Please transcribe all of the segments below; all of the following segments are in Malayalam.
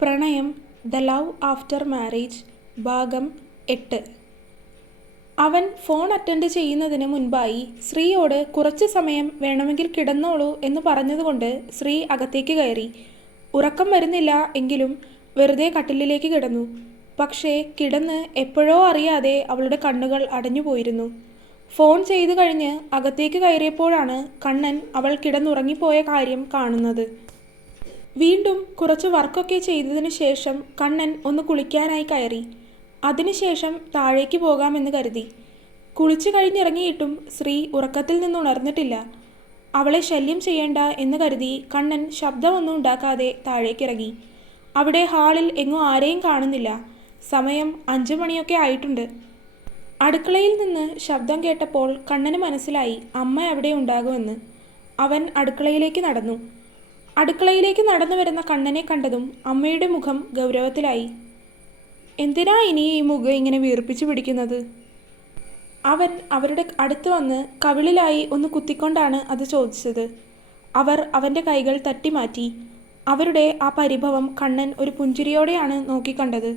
പ്രണയം ദ ലവ് ആഫ്റ്റർ മാരേജ് ഭാഗം 8. അവൻ ഫോൺ അറ്റൻഡ് ചെയ്യുന്നതിന് മുൻപായി ശ്രീയോട് കുറച്ച് സമയം വേണമെങ്കിൽ കിടന്നോളൂ എന്ന് പറഞ്ഞതുകൊണ്ട് ശ്രീ അകത്തേക്ക് കയറി. ഉറക്കം വരുന്നില്ല എങ്കിലും വെറുതെ കട്ടിലിലേക്ക് കിടന്നു. പക്ഷേ കിടന്ന് എപ്പോഴോ അറിയാതെ അവളുടെ കണ്ണുകൾ അടഞ്ഞുപോയിരുന്നു. ഫോൺ ചെയ്തു കഴിഞ്ഞ് അകത്തേക്ക് കയറിയപ്പോഴാണ് കണ്ണൻ അവൾ കിടന്നുറങ്ങിപ്പോയ കാര്യം കാണുന്നത്. വീണ്ടും കുറച്ച് വർക്കൊക്കെ ചെയ്തതിനു ശേഷം കണ്ണൻ ഒന്ന് കുളിക്കാനായി കയറി. അതിനുശേഷം താഴേക്ക് പോകാമെന്ന് കരുതി. കുളിച്ചു കഴിഞ്ഞിറങ്ങിയിട്ടും ശ്രീ ഉറക്കത്തിൽ നിന്ന് ഉണർന്നിട്ടില്ല. അവളെ ശല്യം ചെയ്യേണ്ട എന്ന് കരുതി കണ്ണൻ ശബ്ദമൊന്നും ഉണ്ടാക്കാതെ താഴേക്കിറങ്ങി. അവിടെ ഹാളിൽ എങ്ങും ആരെയും കാണുന്നില്ല. സമയം 5 മണിയൊക്കെ ആയിട്ടുണ്ട്. അടുക്കളയിൽ നിന്ന് ശബ്ദം കേട്ടപ്പോൾ കണ്ണന് മനസ്സിലായി അമ്മ അവിടെ ഉണ്ടാകുമെന്ന്. അവൻ അടുക്കളയിലേക്ക് നടന്നു. അടുക്കളയിലേക്ക് നടന്നു വരുന്ന കണ്ണനെ കണ്ടതും അമ്മയുടെ മുഖം ഗൗരവത്തിലായി. എന്തിനാ ഇനി ഈ മുഖം ഇങ്ങനെ വീർപ്പിച്ചു പിടിക്കുന്നത്? അവൻ അവരുടെ അടുത്ത് വന്ന് കവിളിലായി ഒന്ന് കുത്തിക്കൊണ്ടാണ് അത് ചോദിച്ചത്. അവർ അവൻ്റെ കൈകൾ തട്ടി മാറ്റി. അവരുടെ ആ പരിഭവം കണ്ണൻ ഒരു പുഞ്ചിരിയോടെയാണ് നോക്കിക്കണ്ടത്.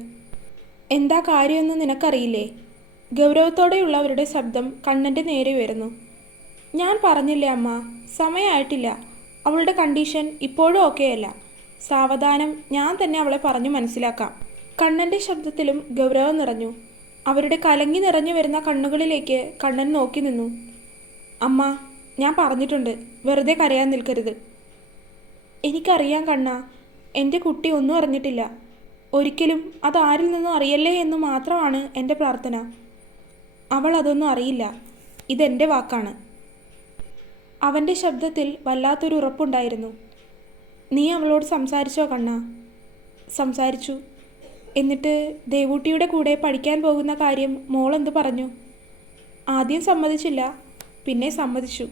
എന്താ കാര്യമെന്ന് നിനക്കറിയില്ലേ? ഗൗരവത്തോടെയുള്ള അവരുടെ ശബ്ദം കണ്ണൻ്റെ നേരെ ഉയർന്നു. ഞാൻ പറഞ്ഞില്ലേ അമ്മ, സമയമായിട്ടില്ല. അവളുടെ കണ്ടീഷൻ ഇപ്പോഴും ഓക്കെയല്ല. സാവധാനം ഞാൻ തന്നെ അവളെ പറഞ്ഞു മനസ്സിലാക്കാം. കണ്ണൻ്റെ ശബ്ദത്തിലും ഗൗരവം നിറഞ്ഞു. അവരുടെ കലങ്ങി നിറഞ്ഞു വരുന്ന കണ്ണുകളിലേക്ക് കണ്ണൻ നോക്കി നിന്നു. അമ്മ, ഞാൻ പറഞ്ഞിട്ടുണ്ട്, വെറുതെ കരയാൻ നിൽക്കരുത്. എനിക്കറിയാം കണ്ണ, എൻ്റെ കുട്ടി ഒന്നും അറിഞ്ഞിട്ടില്ല. ഒരിക്കലും അത് ആരിൽ നിന്നും അറിയല്ലേ എന്ന് മാത്രമാണ് എൻ്റെ പ്രാർത്ഥന. അവൾ അതൊന്നും അറിയില്ല. ഇതെൻ്റെ വാക്കാണ്. അവൻ്റെ ശബ്ദത്തിൽ വല്ലാത്തൊരു ഉറപ്പുണ്ടായിരുന്നു. നീ അവളോട് സംസാരിച്ചോ കണ്ണ? സംസാരിച്ചു. എന്നിട്ട് ദേവൂട്ടിയുടെ കൂടെ പഠിക്കാൻ പോകുന്ന കാര്യം മോൾ എന്ത് പറഞ്ഞു? ആദ്യം സമ്മതിച്ചില്ല, പിന്നെ സമ്മതിച്ചു.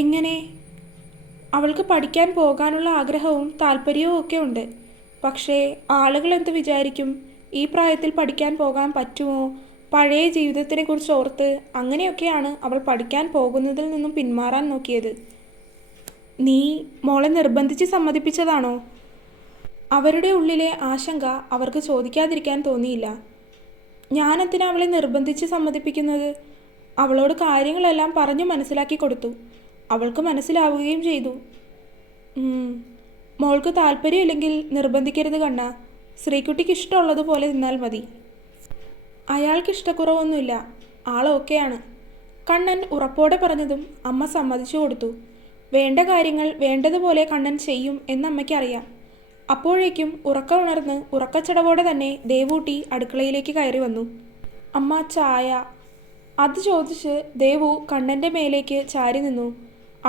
എങ്ങനെ? അവൾക്ക് പഠിക്കാൻ പോകാനുള്ള ആഗ്രഹവും താല്പര്യവും ഒക്കെ ഉണ്ട്. പക്ഷേ ആളുകൾ എന്ത് വിചാരിക്കും? ഈ പ്രായത്തിൽ പഠിക്കാൻ പോകാൻ പറ്റുമോ? പഴയ ജീവിതത്തിനെക്കുറിച്ച് ഓർത്ത് അങ്ങനെയൊക്കെയാണ് അവൾ പഠിക്കാൻ പോകുന്നതിൽ നിന്നും പിന്മാറാൻ നോക്കിയത്. നീ മോളെ നിർബന്ധിച്ച് സമ്മതിപ്പിച്ചതാണോ? അവരുടെ ഉള്ളിലെ ആശങ്ക അവർക്ക് ചോദിക്കാതിരിക്കാൻ തോന്നിയില്ല. ഞാനെന്തിനാ അവളെ നിർബന്ധിച്ച് സമ്മതിപ്പിക്കുന്നത്? അവളോട് കാര്യങ്ങളെല്ലാം പറഞ്ഞു മനസ്സിലാക്കി കൊടുത്തു. അവൾക്ക് മനസ്സിലാവുകയും ചെയ്തു. മോൾക്ക് താല്പര്യമില്ലെങ്കിൽ നിർബന്ധിക്കരുത് കണ്ണ. ശ്രീകുട്ടിക്ക് ഇഷ്ടമുള്ളതുപോലെ നിന്നാൽ മതി. അയാൾക്ക് ഇഷ്ടക്കുറവൊന്നുമില്ല. ആൾ ഓക്കെയാണ്. കണ്ണൻ ഉറപ്പോടെ പറഞ്ഞതും അമ്മ സമ്മതിച്ചു കൊടുത്തു. വേണ്ട കാര്യങ്ങൾ വേണ്ടതുപോലെ കണ്ണൻ ചെയ്യും എന്നമ്മയ്ക്കറിയാം. അപ്പോഴേക്കും ഉറക്കമുണർന്ന് ഉറക്കച്ചടവോടെ തന്നെ ദേവൂട്ടി അടുക്കളയിലേക്ക് കയറി വന്നു. അമ്മ, ചായ. അത് ചോദിച്ച് ദേവു കണ്ണൻ്റെ മേലേക്ക് ചാരി നിന്നു.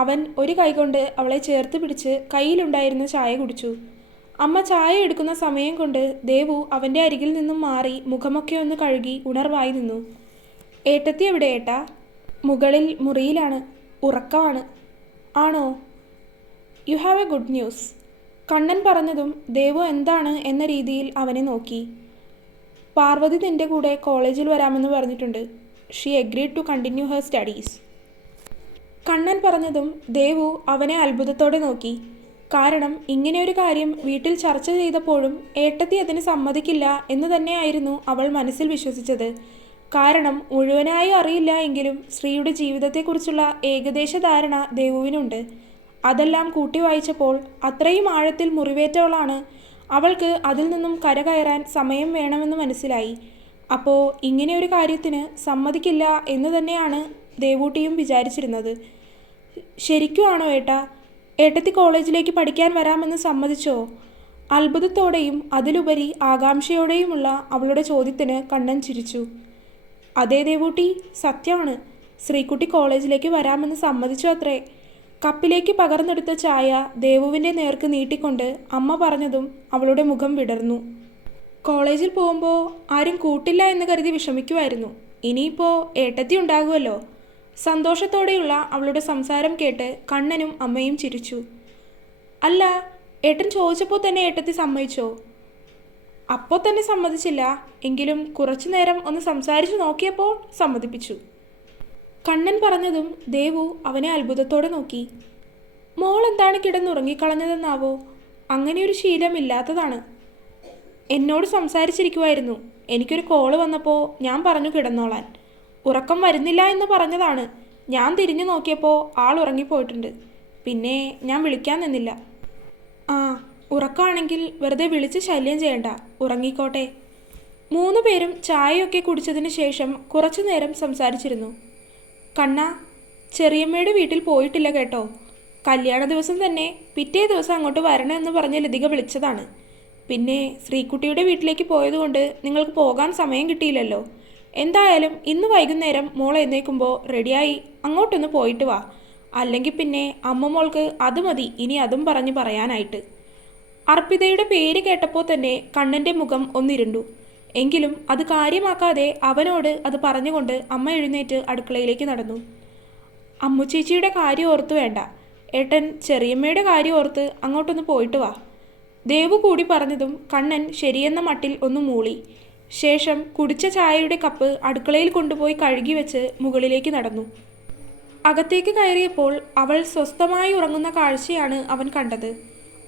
അവൻ ഒരു കൈകൊണ്ട് അവളെ ചേർത്ത് പിടിച്ച് കയ്യിലുണ്ടായിരുന്ന ചായ കുടിച്ചു. അമ്മ ചായ എടുക്കുന്ന സമയം കൊണ്ട് ദേവു അവൻ്റെ അരികിൽ നിന്നും മാറി മുഖമൊക്കെ ഒന്ന് കഴുകി ഉണർവായി നിന്നു. ഏട്ടത്തി എവിടെ ഏട്ടാ? മുകളിൽ മുറിയിലാണ്. ഉറക്കമാണ്. ആണോ? You have A good news. Kannan പറഞ്ഞതും ദേവു എന്താണ് എന്ന രീതിയിൽ അവനെ നോക്കി. പാർവതി നിൻ്റെ കൂടെ കോളേജിൽ വരാമെന്ന് പറഞ്ഞിട്ടുണ്ട്. She agreed to continue her studies. Kannan പറഞ്ഞതും ദേവു അവനെ അത്ഭുതത്തോടെ നോക്കി. കാരണം ഇങ്ങനെയൊരു കാര്യം വീട്ടിൽ ചർച്ച ചെയ്തപ്പോഴും ഏട്ടത്തി അതിന് സമ്മതിക്കില്ല എന്ന് തന്നെയായിരുന്നു അവൾ മനസ്സിൽ വിശ്വസിച്ചത്. കാരണം മുഴുവനായി അറിയില്ല എങ്കിലും ശ്രീയുടെ ജീവിതത്തെക്കുറിച്ചുള്ള ഏകദേശ ധാരണ ദേവുവിനുണ്ട്. അതെല്ലാം കൂട്ടി വായിച്ചപ്പോൾ അത്രയും ആഴത്തിൽ മുറിവേറ്റവളാണ്. അവൾക്ക് അതിൽ നിന്നും കരകയറാൻ സമയം വേണമെന്ന് മനസ്സിലായി. അപ്പോൾ ഇങ്ങനെയൊരു കാര്യത്തിന് സമ്മതിക്കില്ല എന്ന് തന്നെയാണ് ദേവൂട്ടിയും വിചാരിച്ചിരുന്നത്. ശരിക്കുമാണോ ഏട്ടാ? ഏട്ടത്തി കോളേജിലേക്ക് പഠിക്കാൻ വരാമെന്ന് സമ്മതിച്ചോ? അത്ഭുതത്തോടെയും അതിലുപരി ആകാംക്ഷയോടെയുമുള്ള അവളുടെ ചോദ്യത്തിന് കണ്ണൻ ചിരിച്ചു. അതേ ദേവൂട്ടി, സത്യമാണ്. ശ്രീകുട്ടി കോളേജിലേക്ക് വരാമെന്ന് സമ്മതിച്ചു അത്രേ. കപ്പിലേക്ക് പകർന്നെടുത്ത ചായ ദേവുവിൻ്റെ നേർക്ക് നീട്ടിക്കൊണ്ട് അമ്മ പറഞ്ഞതും അവളുടെ മുഖം വിടർന്നു. കോളേജിൽ പോകുമ്പോൾ ആരും കൂട്ടില്ല എന്ന് കരുതി വിഷമിക്കുമായിരുന്നു. ഇനിയിപ്പോൾ ഏട്ടത്തി ഉണ്ടാകുമല്ലോ. സന്തോഷത്തോടെയുള്ള അവളുടെ സംസാരം കേട്ട് കണ്ണനും അമ്മയും ചിരിച്ചു. അല്ല, ഏട്ടൻ ചോദിച്ചപ്പോൾ തന്നെ ഏട്ടത്തി സമ്മതിച്ചോ? അപ്പോൾ തന്നെ സമ്മതിച്ചില്ല, എങ്കിലും കുറച്ചു നേരം ഒന്ന് സംസാരിച്ചു നോക്കിയപ്പോൾ സമ്മതിപ്പിച്ചു. കണ്ണൻ പറഞ്ഞതും ദേവു അവനെ അത്ഭുതത്തോടെ നോക്കി. മോൾ എന്താണ് കിടന്നുറങ്ങിക്കളഞ്ഞതെന്നാവോ? അങ്ങനെയൊരു ശീലമില്ലാത്തതാണ്. എന്നോട് സംസാരിച്ചിരിക്കുമായിരുന്നു. എനിക്കൊരു കോള് വന്നപ്പോൾ ഞാൻ പറഞ്ഞു കിടന്നോളാൻ. ഉറക്കം വരുന്നില്ല എന്ന് പറഞ്ഞതാണ്. ഞാൻ തിരിഞ്ഞു നോക്കിയപ്പോൾ ആൾ ഉറങ്ങിപ്പോയിട്ടുണ്ട്. പിന്നെ ഞാൻ വിളിക്കാൻ നിന്നില്ല. ആ, ഉറക്കമാണെങ്കിൽ വെറുതെ വിളിച്ച് ശല്യം ചെയ്യണ്ട, ഉറങ്ങിക്കോട്ടെ. 3 പേരും ചായയൊക്കെ കുടിച്ചതിന് ശേഷം കുറച്ചു നേരം സംസാരിച്ചിരുന്നു. കണ്ണ, ചെറിയമ്മയുടെ വീട്ടിൽ പോയിട്ടില്ല കേട്ടോ. കല്യാണ ദിവസം തന്നെ പിറ്റേ ദിവസം അങ്ങോട്ട് വരണമെന്ന് പറഞ്ഞ് ലതിക വിളിച്ചതാണ്. പിന്നെ ശ്രീകുട്ടിയുടെ വീട്ടിലേക്ക് പോയതുകൊണ്ട് നിങ്ങൾക്ക് പോകാൻ സമയം കിട്ടിയില്ലല്ലോ. എന്തായാലും ഇന്ന് വൈകുന്നേരം മോൾ എഴുന്നേൽക്കുമ്പോൾ റെഡിയായി അങ്ങോട്ടൊന്ന് പോയിട്ട് വാ. അല്ലെങ്കിൽ പിന്നെ അമ്മ മോൾക്ക് അത് മതി ഇനി അതും പറഞ്ഞ് പറയാനായിട്ട്. അർപ്പിതയുടെ പേര് കേട്ടപ്പോൾ തന്നെ കണ്ണൻ്റെ മുഖം ഒന്നിരുണ്ടു. എങ്കിലും അത് കാര്യമാക്കാതെ അവനോട് അത് പറഞ്ഞുകൊണ്ട് അമ്മ എഴുന്നേറ്റ് അടുക്കളയിലേക്ക് നടന്നു. അമ്മുച്ചേച്ചിയുടെ കാര്യം ഓർത്ത് വേണ്ട, ഏട്ടൻ ചെറിയമ്മയുടെ കാര്യം ഓർത്ത് അങ്ങോട്ടൊന്ന് പോയിട്ട് വാ. ദേവു കൂടി പറഞ്ഞതും കണ്ണൻ ശരിയെന്ന മട്ടിൽ ഒന്ന് മൂളി. ശേഷം കുടിച്ച ചായയുടെ കപ്പ് അടുക്കളയിൽ കൊണ്ടുപോയി കഴുകി വെച്ച് മുകളിലേക്ക് നടന്നു. അകത്തേക്ക് കയറിയപ്പോൾ അവൾ സ്വസ്ഥമായി ഉറങ്ങുന്ന കാഴ്ചയാണ് അവൻ കണ്ടത്.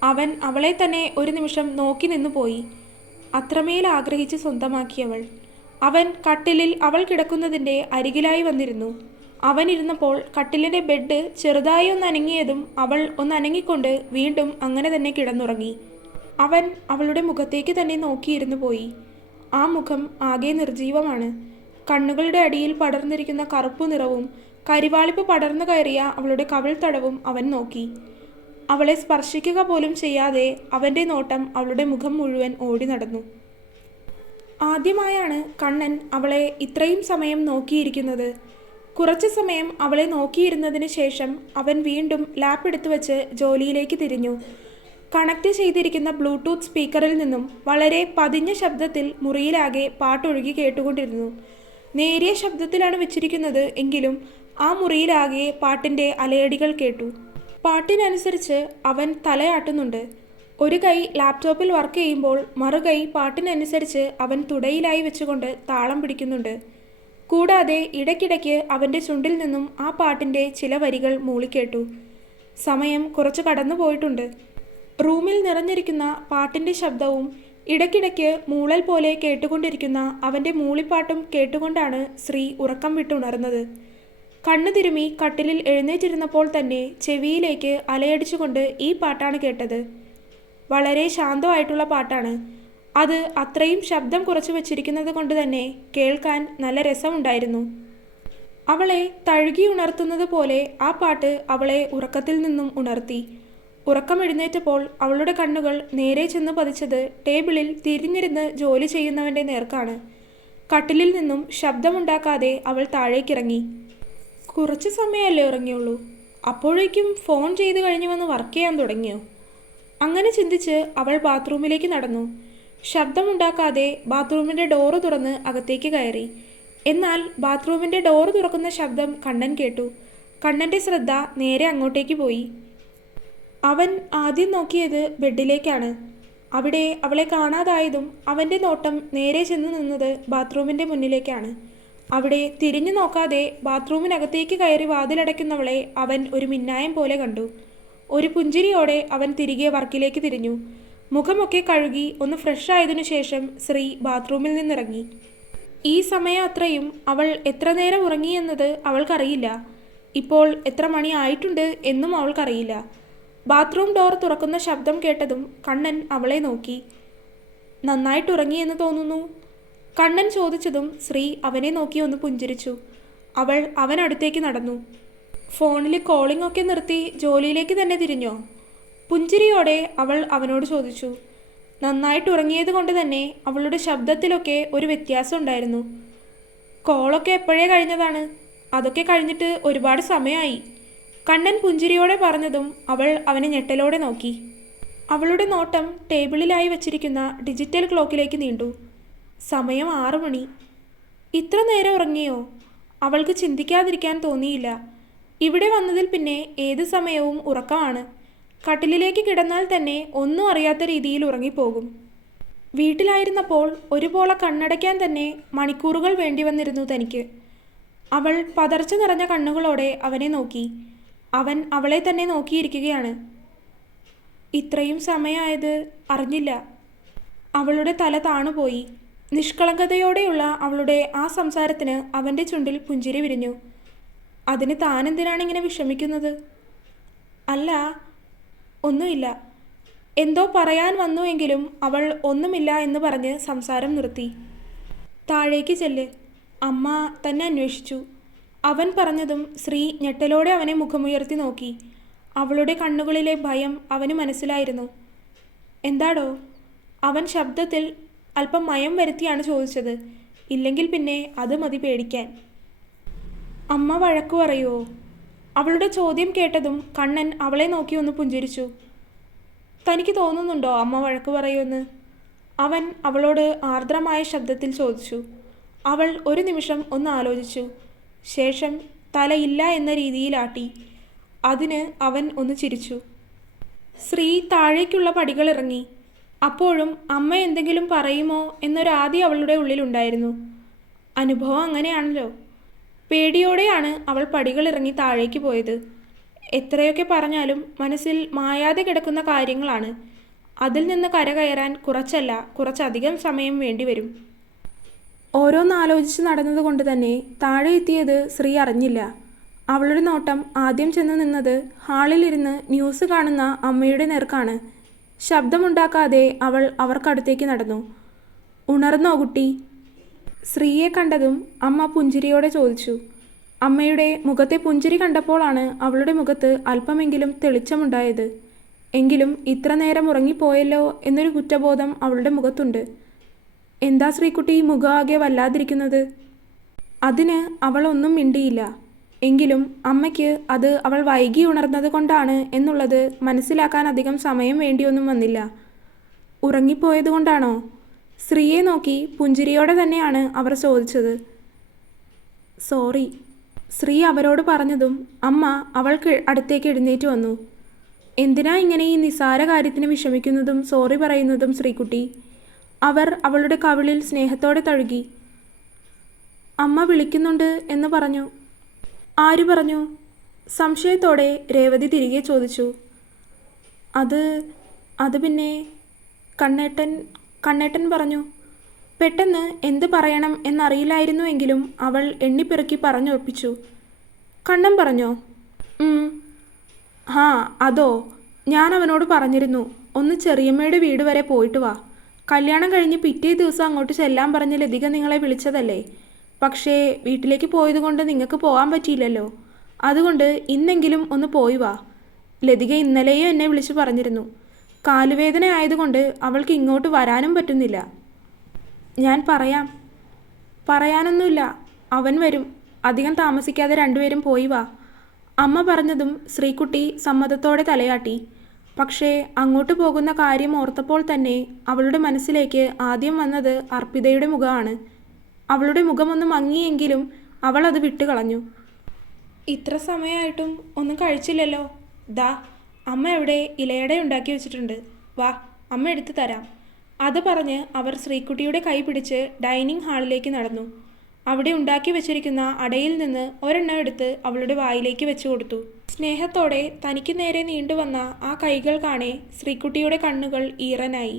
അവൻ അവളെ തന്നെ ഒരു നിമിഷം നോക്കി നിന്നു പോയി. അത്രമേൽ ആഗ്രഹിച്ച് സ്വന്തമാക്കിയവൾ. അവൻ കട്ടിലിൽ അവൾ കിടക്കുന്നതിൻ്റെ അരികിലായി വന്നിരുന്നു. അവൻ ഇരുന്നപ്പോൾ കട്ടിലിൻ്റെ ബെഡ് ചെറുതായി ഒന്ന് അനങ്ങിയതും അവൾ ഒന്ന് അനങ്ങിക്കൊണ്ട് വീണ്ടും അങ്ങനെ തന്നെ കിടന്നുറങ്ങി. അവൻ അവളുടെ മുഖത്തേക്ക് തന്നെ നോക്കിയിരുന്നു പോയി. ആ മുഖം ആകെ നിർജീവമാണ്. കണ്ണുകളുടെ അടിയിൽ പടർന്നിരിക്കുന്ന കറുപ്പു നിറവും കരിവാളിപ്പ് പടർന്നു കയറിയ അവളുടെ കവിൾ തടവും അവൻ നോക്കി. അവളെ സ്പർശിക്കുക പോലും ചെയ്യാതെ അവൻ്റെ നോട്ടം അവളുടെ മുഖം മുഴുവൻ ഓടി നടന്നു. ആദ്യമായാണ് കണ്ണൻ അവളെ ഇത്രയും സമയം നോക്കിയിരിക്കുന്നത്. കുറച്ചു സമയം അവളെ നോക്കിയിരുന്നതിന് ശേഷം അവൻ വീണ്ടും ലാപ്പ് എടുത്തു വെച്ച് ജോലിയിലേക്ക് തിരിഞ്ഞു. കണക്ട് ചെയ്തിരിക്കുന്ന ബ്ലൂടൂത്ത് സ്പീക്കറിൽ നിന്നും വളരെ പതിഞ്ഞ ശബ്ദത്തിൽ മുറിയിലാകെ പാട്ടൊഴുകി കേട്ടുകൊണ്ടിരുന്നു. നേരിയ ശബ്ദത്തിലാണ് വെച്ചിരിക്കുന്നത് എങ്കിലും ആ മുറിയിലാകെ പാട്ടിൻ്റെ അലയടികൾ കേട്ടു. പാട്ടിനനുസരിച്ച് അവൻ തലയാട്ടുന്നുണ്ട്. ഒരു കൈ ലാപ്ടോപ്പിൽ വർക്ക് ചെയ്യുമ്പോൾ മറുകൈ പാട്ടിനനുസരിച്ച് അവൻ തുടയിലായി വെച്ചുകൊണ്ട് താളം പിടിക്കുന്നുണ്ട്. കൂടാതെ ഇടയ്ക്കിടയ്ക്ക് അവൻ്റെ ചുണ്ടിൽ നിന്നും ആ പാട്ടിൻ്റെ ചില വരികൾ മൂളിക്കേട്ടു. സമയം കുറച്ച് കടന്നു പോയിട്ടുണ്ട്. റൂമിൽ നിറഞ്ഞിരിക്കുന്ന പാട്ടിൻ്റെ ശബ്ദവും ഇടയ്ക്കിടയ്ക്ക് മൂളൽ പോലെ കേട്ടുകൊണ്ടിരിക്കുന്ന അവൻ്റെ മൂളിപ്പാട്ടും കേട്ടുകൊണ്ടാണ് ശ്രീ ഉറക്കം വിട്ടുണർന്നത്. കണ്ണു തിരുമി കട്ടിലിൽ എഴുന്നേറ്റിരുന്നപ്പോൾ തന്നെ ചെവിയിലേക്ക് അലയടിച്ചുകൊണ്ട് ഈ പാട്ടാണ് കേട്ടത്. വളരെ ശാന്തമായിട്ടുള്ള പാട്ടാണ്. അത് അത്രയും ശബ്ദം കുറച്ച് വച്ചിരിക്കുന്നത് കൊണ്ട് തന്നെ കേൾക്കാൻ നല്ല രസമുണ്ടായിരുന്നു. അവളെ തഴുകി ഉണർത്തുന്നത് പോലെ ആ പാട്ട് അവളെ ഉറക്കത്തിൽ നിന്നും ഉണർത്തി. ഉറക്കം എഴുന്നേറ്റപ്പോൾ അവളുടെ കണ്ണുകൾ നേരെ ചെന്ന് പതിച്ചത് ടേബിളിൽ തിരിഞ്ഞിരുന്ന് ജോലി ചെയ്യുന്നവൻ്റെ നേർക്കാണ്. കട്ടിലിൽ നിന്നും ശബ്ദമുണ്ടാക്കാതെ അവൾ താഴേക്കിറങ്ങി. കുറച്ച് സമയമല്ലേ ഉറങ്ങിയുള്ളൂ, അപ്പോഴേക്കും ഫോൺ ചെയ്ത് കഴിഞ്ഞു വന്ന് വർക്ക് ചെയ്യാൻ തുടങ്ങിയോ? അങ്ങനെ ചിന്തിച്ച് അവൾ ബാത്റൂമിലേക്ക് നടന്നു. ശബ്ദമുണ്ടാക്കാതെ ബാത്റൂമിൻ്റെ ഡോറ് തുറന്ന് അകത്തേക്ക് കയറി. എന്നാൽ ബാത്റൂമിൻ്റെ ഡോറ് തുറക്കുന്ന ശബ്ദം കണ്ണൻ കേട്ടു. കണ്ണൻ്റെ ശ്രദ്ധ നേരെ അങ്ങോട്ടേക്ക് പോയി. അവൻ ആദ്യം നോക്കിയത് ബെഡിലേക്കാണ്. അവിടെ അവളെ കാണാതായതും അവൻ്റെ നോട്ടം നേരെ ചെന്ന് നിന്നത് ബാത്റൂമിൻ്റെ മുന്നിലേക്കാണ്. അവിടെ തിരിഞ്ഞു നോക്കാതെ ബാത്റൂമിനകത്തേക്ക് കയറി വാതിലടയ്ക്കുന്നവളെ അവൻ ഒരു മിന്നായം പോലെ കണ്ടു. ഒരു പുഞ്ചിരിയോടെ അവൻ തിരികെ വർക്കിലേക്ക് തിരിഞ്ഞു. മുഖമൊക്കെ കഴുകി ഒന്ന് ഫ്രഷ് ആയതിനു ശേഷം ശ്രീ ബാത്റൂമിൽ നിന്നിറങ്ങി. ഈ സമയം അത്രയും അവൾ എത്ര നേരം ഉറങ്ങിയെന്നത് അവൾക്കറിയില്ല. ഇപ്പോൾ എത്ര മണി ആയിട്ടുണ്ട് എന്നും അവൾക്കറിയില്ല. ബാത്റൂം ഡോർ തുറക്കുന്ന ശബ്ദം കേട്ടതും കണ്ണൻ അവളെ നോക്കി. നന്നായിട്ട് ഉറങ്ങിയെന്ന് തോന്നുന്നു. കണ്ണൻ ചോദിച്ചതും ശ്രീ അവനെ നോക്കി ഒന്ന് പുഞ്ചിരിച്ചു. അവൾ അവനടുത്തേക്ക് നടന്നു. ഫോണിൽ കോളിംഗ് ഒക്കെ നിർത്തി ജോലിയിലേക്ക് തന്നെ തിരിഞ്ഞോ? പുഞ്ചിരിയോടെ അവൾ അവനോട് ചോദിച്ചു. നന്നായിട്ട് ഉറങ്ങിയത് കൊണ്ട് തന്നെ അവളുടെ ശബ്ദത്തിലൊക്കെ ഒരു വ്യത്യാസം ഉണ്ടായിരുന്നു. കോളൊക്കെ എപ്പോഴേ കഴിഞ്ഞതാണ്. അതൊക്കെ കഴിഞ്ഞിട്ട് ഒരുപാട് സമയമായി. കണ്ണൻ പുഞ്ചിരിയോടെ പറഞ്ഞതും അവൾ അവനെ ഞെട്ടലോടെ നോക്കി. അവളുടെ നോട്ടം ടേബിളിലായി വച്ചിരിക്കുന്ന ഡിജിറ്റൽ ക്ലോക്കിലേക്ക് നീണ്ടു. സമയം 6 മണി. ഇത്ര നേരം ഉറങ്ങിയോ? അവൾക്ക് ചിന്തിക്കാതിരിക്കാൻ തോന്നിയില്ല. ഇവിടെ വന്നതിൽ പിന്നെ ഏത് സമയവും ഉറക്കമാണ്. കട്ടിലിലേക്ക് കിടന്നാൽ തന്നെ ഒന്നും അറിയാത്ത രീതിയിൽ ഉറങ്ങിപ്പോകും. വീട്ടിലായിരുന്നപ്പോൾ ഒരുപോലെ കണ്ണടയ്ക്കാൻ തന്നെ മണിക്കൂറുകൾ വേണ്ടി വന്നിരുന്നു തനിക്ക്. അവൾ പതർച്ച നിറഞ്ഞ കണ്ണുകളോടെ അവനെ നോക്കി. അവൻ അവളെ തന്നെ നോക്കിയിരിക്കുകയാണ്. ഇത്രയും സമയമായത് അറിഞ്ഞില്ല. അവളുടെ തല താണുപോയി. നിഷ്കളങ്കതയോടെയുള്ള അവളുടെ ആ സംസാരത്തിന് അവൻ്റെ ചുണ്ടിൽ പുഞ്ചിരി വിരിഞ്ഞു. അതിന് താനെന്തിനാണ് ഇങ്ങനെ വിഷമിക്കുന്നത്? അല്ല, ഒന്നുമില്ല. എന്തോ പറയാൻ വന്നുവെങ്കിലും അവൾ ഒന്നുമില്ല എന്ന് പറഞ്ഞ് സംസാരം നിർത്തി. താഴേക്ക് ചെല്ല്, അമ്മ തന്നെ അന്വേഷിച്ചു. അവൻ പറഞ്ഞതും ശ്രീ ഞെട്ടലോടെ അവനെ മുഖമുയർത്തി നോക്കി. അവളുടെ കണ്ണുകളിലെ ഭയം അവന് മനസ്സിലായിരുന്നു. എന്താടോ? അവൻ ശബ്ദത്തിൽ അല്പം മയം വരുത്തിയാണ് ചോദിച്ചത്. ഇല്ലെങ്കിൽ പിന്നെ അത് മതി പേടിക്കാൻ. അമ്മ വഴക്കു പറയുമോ? അവളുടെ ചോദ്യം കേട്ടതും കണ്ണൻ അവളെ നോക്കി ഒന്ന് പുഞ്ചിരിച്ചു. തനിക്ക് തോന്നുന്നുണ്ടോ അമ്മ വഴക്കു പറയുമെന്ന്? അവൻ അവളോട് ആർദ്രമായ ശബ്ദത്തിൽ ചോദിച്ചു. അവൾ ഒരു നിമിഷം ഒന്ന് ആലോചിച്ചു. ശേഷം തലയില്ല എന്ന രീതിയിലാട്ടി. അതിന് അവൻ ഒന്ന് ചിരിച്ചു. ശ്രീ താഴേക്കുള്ള പടികളിറങ്ങി. അപ്പോഴും അമ്മ എന്തെങ്കിലും പറയുമോ എന്നൊരാദി അവളുടെ ഉള്ളിലുണ്ടായിരുന്നു. അനുഭവം അങ്ങനെയാണല്ലോ. പേടിയോടെയാണ് അവൾ പടികളിറങ്ങി താഴേക്ക് പോയത്. എത്രയൊക്കെ പറഞ്ഞാലും മനസ്സിൽ മായാതെ കിടക്കുന്ന കാര്യങ്ങളാണ്. അതിൽ നിന്ന് കരകയറാൻ കുറച്ചല്ല, കുറച്ചധികം സമയം വേണ്ടിവരും. ഓരോന്നാലോചിച്ച് നടന്നതുകൊണ്ട് തന്നെ താഴെ എത്തിയത് ശ്രീ അറിഞ്ഞില്ല. അവളുടെ നോട്ടം ആദ്യം ചെന്ന് നിന്നത് ഹാളിലിരുന്ന് ന്യൂസ് കാണുന്ന അമ്മയുടെ നേർക്കാണ്. ശബ്ദമുണ്ടാക്കാതെ അവൾ അവർക്കടുത്തേക്ക് നടന്നു. ഉണർന്നോ കുട്ടി? ശ്രീയെ കണ്ടതും അമ്മ പുഞ്ചിരിയോടെ ചോദിച്ചു. അമ്മയുടെ മുഖത്തെ പുഞ്ചിരി കണ്ടപ്പോഴാണ് അവളുടെ മുഖത്ത് അല്പമെങ്കിലും തെളിച്ചമുണ്ടായത്. എങ്കിലും ഇത്ര നേരം ഉറങ്ങിപ്പോയല്ലോ എന്നൊരു കുറ്റബോധം അവളുടെ മുഖത്തുണ്ട്. എന്താ ശ്രീക്കുട്ടി മുഖം ആകെ വല്ലാതിരിക്കുന്നത്? അതിന് അവൾ ഒന്നും മിണ്ടിയില്ല. എങ്കിലും അമ്മയ്ക്ക് അത് അവൾ വൈകി ഉണർന്നത് കൊണ്ടാണ് എന്നുള്ളത് മനസ്സിലാക്കാൻ അധികം സമയം വേണ്ടിയൊന്നും വന്നില്ല. ഉറങ്ങിപ്പോയതുകൊണ്ടാണോ? ശ്രീയെ നോക്കി പുഞ്ചിരിയോടെ തന്നെയാണ് അവർ ചോദിച്ചത്. സോറി, ശ്രീ അവരോട് പറഞ്ഞതും അമ്മ അവൾക്ക് അടുത്തേക്ക് എഴുന്നേറ്റ് വന്നു. എന്തിനാ ഇങ്ങനെ ഈ നിസാര കാര്യത്തിന് വിഷമിക്കുന്നതും സോറി പറയുന്നതും ശ്രീക്കുട്ടി? അവർ അവളുടെ കവിളിൽ സ്നേഹത്തോടെ തഴുകി. അമ്മ വിളിക്കുന്നുണ്ട് എന്ന് പറഞ്ഞു. ആര് പറഞ്ഞു? സംശയത്തോടെ രേവതി തിരികെ ചോദിച്ചു. അത് പിന്നെ കണ്ണേട്ടൻ പറഞ്ഞു. പെട്ടെന്ന് എന്ത് പറയണം എന്നറിയില്ലായിരുന്നുവെങ്കിലും അവൾ എണ്ണിപ്പെറുക്കി പറഞ്ഞുറപ്പിച്ചു. കണ്ണൻ പറഞ്ഞോ? അതോ? ഞാൻ അവനോട് പറഞ്ഞിരുന്നു, ഒന്ന് ചെറിയമ്മയുടെ വീട് വരെ പോയിട്ട് വാ. കല്യാണം കഴിഞ്ഞ് പിറ്റേ ദിവസം അങ്ങോട്ട് ചെല്ലാൻ പറഞ്ഞ് ലതിക നിങ്ങളെ വിളിച്ചതല്ലേ. പക്ഷേ വീട്ടിലേക്ക് പോയതുകൊണ്ട് നിങ്ങൾക്ക് പോകാൻ പറ്റിയില്ലല്ലോ. അതുകൊണ്ട് ഇന്നെങ്കിലും ഒന്ന് പോയി വാ. ലതിക ഇന്നലെയും എന്നെ വിളിച്ചു പറഞ്ഞിരുന്നു. കാലുവേദന ആയതുകൊണ്ട് അവൾക്ക് ഇങ്ങോട്ട് വരാനും പറ്റുന്നില്ല. ഞാൻ പറയാനൊന്നുമില്ല. അവൻ വരും. അധികം താമസിക്കാതെ രണ്ടുപേരും പോയി വാ. അമ്മ പറഞ്ഞതും ശ്രീക്കുട്ടി സമ്മതത്തോടെ തലയാട്ടി. പക്ഷേ അങ്ങോട്ട് പോകുന്ന കാര്യം ഓർത്തപ്പോൾ തന്നെ അവളുടെ മനസ്സിലേക്ക് ആദ്യം വന്നത് അർപ്പിതയുടെ മുഖമാണ്. അവളുടെ മുഖമൊന്ന് മങ്ങിയെങ്കിലും അവൾ അത് വിട്ടുകളഞ്ഞു. ഇത്ര സമയമായിട്ടും ഒന്നും കഴിച്ചില്ലല്ലോ. ദാ അമ്മ എവിടെ ഇലയട ഉണ്ടാക്കി വെച്ചിട്ടുണ്ട്. വാ, അമ്മ എടുത്തു തരാം. അത് പറഞ്ഞ് അവർ ശ്രീക്കുട്ടിയുടെ കൈ പിടിച്ച് ഡൈനിങ് ഹാളിലേക്ക് നടന്നു. അവിടെ ഉണ്ടാക്കി വെച്ചിരിക്കുന്ന അടയിൽ നിന്ന് ഒരെണ്ണം എടുത്ത് അവളുടെ വായിലേക്ക് വെച്ചു കൊടുത്തു. സ്നേഹത്തോടെ തനിക്ക് നേരെ നീണ്ടുവന്ന ആ കൈകൾ കാണെ ശ്രീക്കുട്ടിയുടെ കണ്ണുകൾ ഈറനായി.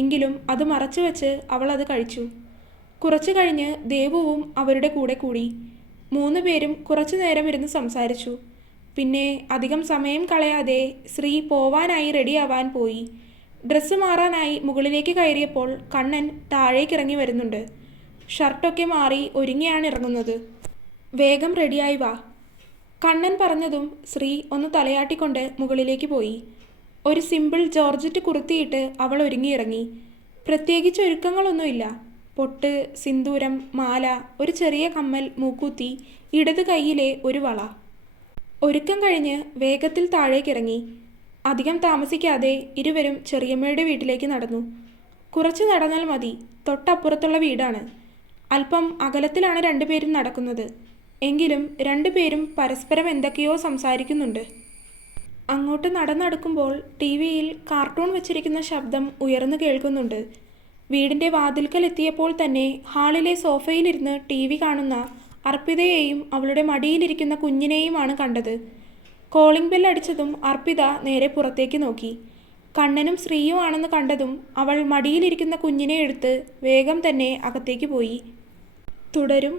എങ്കിലും അത് മറച്ചു വെച്ച് അവൾ അത് കഴിച്ചു. കുറച്ചു കഴിഞ്ഞ് ദേവുവും അവരുടെ കൂടെ കൂടി. 3 പേരും കുറച്ചു നേരം ഇരുന്ന് സംസാരിച്ചു. പിന്നെ അധികം സമയം കളയാതെ ശ്രീ പോവാനായി റെഡിയാവാൻ പോയി. ഡ്രസ്സ് മാറാനായി മുകളിലേക്ക് കയറിയപ്പോൾ കണ്ണൻ താഴേക്കിറങ്ങി വരുന്നുണ്ട്. ഷർട്ടൊക്കെ മാറി ഒരുങ്ങിയാണ് ഇറങ്ങുന്നത്. വേഗം റെഡിയായി വാ. കണ്ണൻ പറഞ്ഞതും ശ്രീ ഒന്ന് തലയാട്ടിക്കൊണ്ട് മുകളിലേക്ക് പോയി. ഒരു സിമ്പിൾ ജോർജറ്റ് കുർത്തിയിട്ട് അവൾ ഒരുങ്ങിയിറങ്ങി. പ്രത്യേകിച്ച് ഒരുക്കങ്ങളൊന്നുമില്ല. പൊട്ട്, സിന്ദൂരം, മാല, ഒരു ചെറിയ കമ്മൽ, മൂക്കുത്തി, ഇടത് കൈയിലെ ഒരു വള. ഒരുക്കം കഴിഞ്ഞ് വേഗത്തിൽ താഴേക്കിറങ്ങി. അധികം താമസിക്കാതെ ഇരുവരും ചെറിയമ്മയുടെ വീട്ടിലേക്ക് നടന്നു. കുറച്ച് നടന്നാൽ മതി. തൊട്ടപ്പുറത്തുള്ള വീടാണ്. അല്പം അകലത്തിലാണ് രണ്ടുപേരും നടക്കുന്നത്. എങ്കിലും രണ്ടുപേരും പരസ്പരം എന്തൊക്കെയോ സംസാരിക്കുന്നുണ്ട്. അങ്ങോട്ട് നടന്നടുക്കുമ്പോൾ ടിവിയിൽ കാർട്ടൂൺ വെച്ചിരിക്കുന്ന ശബ്ദം ഉയർന്നു കേൾക്കുന്നുണ്ട്. വീടിൻ്റെ വാതിൽക്കൽ എത്തിയപ്പോൾ തന്നെ ഹാളിലെ സോഫയിലിരുന്ന് TV കാണുന്ന അർപ്പിതയെയും അവളുടെ മടിയിലിരിക്കുന്ന കുഞ്ഞിനെയുമാണ് കണ്ടത്. കോളിംഗ് ബെൽ അടിച്ചതും അർപ്പിത നേരെ പുറത്തേക്ക് നോക്കി. കണ്ണനും ശ്രീയും ആണെന്ന് കണ്ടതും അവൾ മടിയിലിരിക്കുന്ന കുഞ്ഞിനെ എടുത്ത് വേഗം തന്നെ അകത്തേക്ക് പോയി. തുടരും.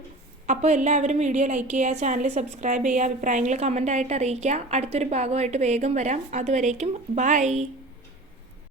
അപ്പോൾ എല്ലാവരും വീഡിയോ ലൈക്ക് ചെയ്യുക, ചാനൽ സബ്സ്ക്രൈബ് ചെയ്യുക, അഭിപ്രായങ്ങൾ കമൻ്റായിട്ട് അറിയിക്കുക. അടുത്തൊരു ഭാഗമായിട്ട് വേഗം വരാം. അതുവരേക്കും ബൈ.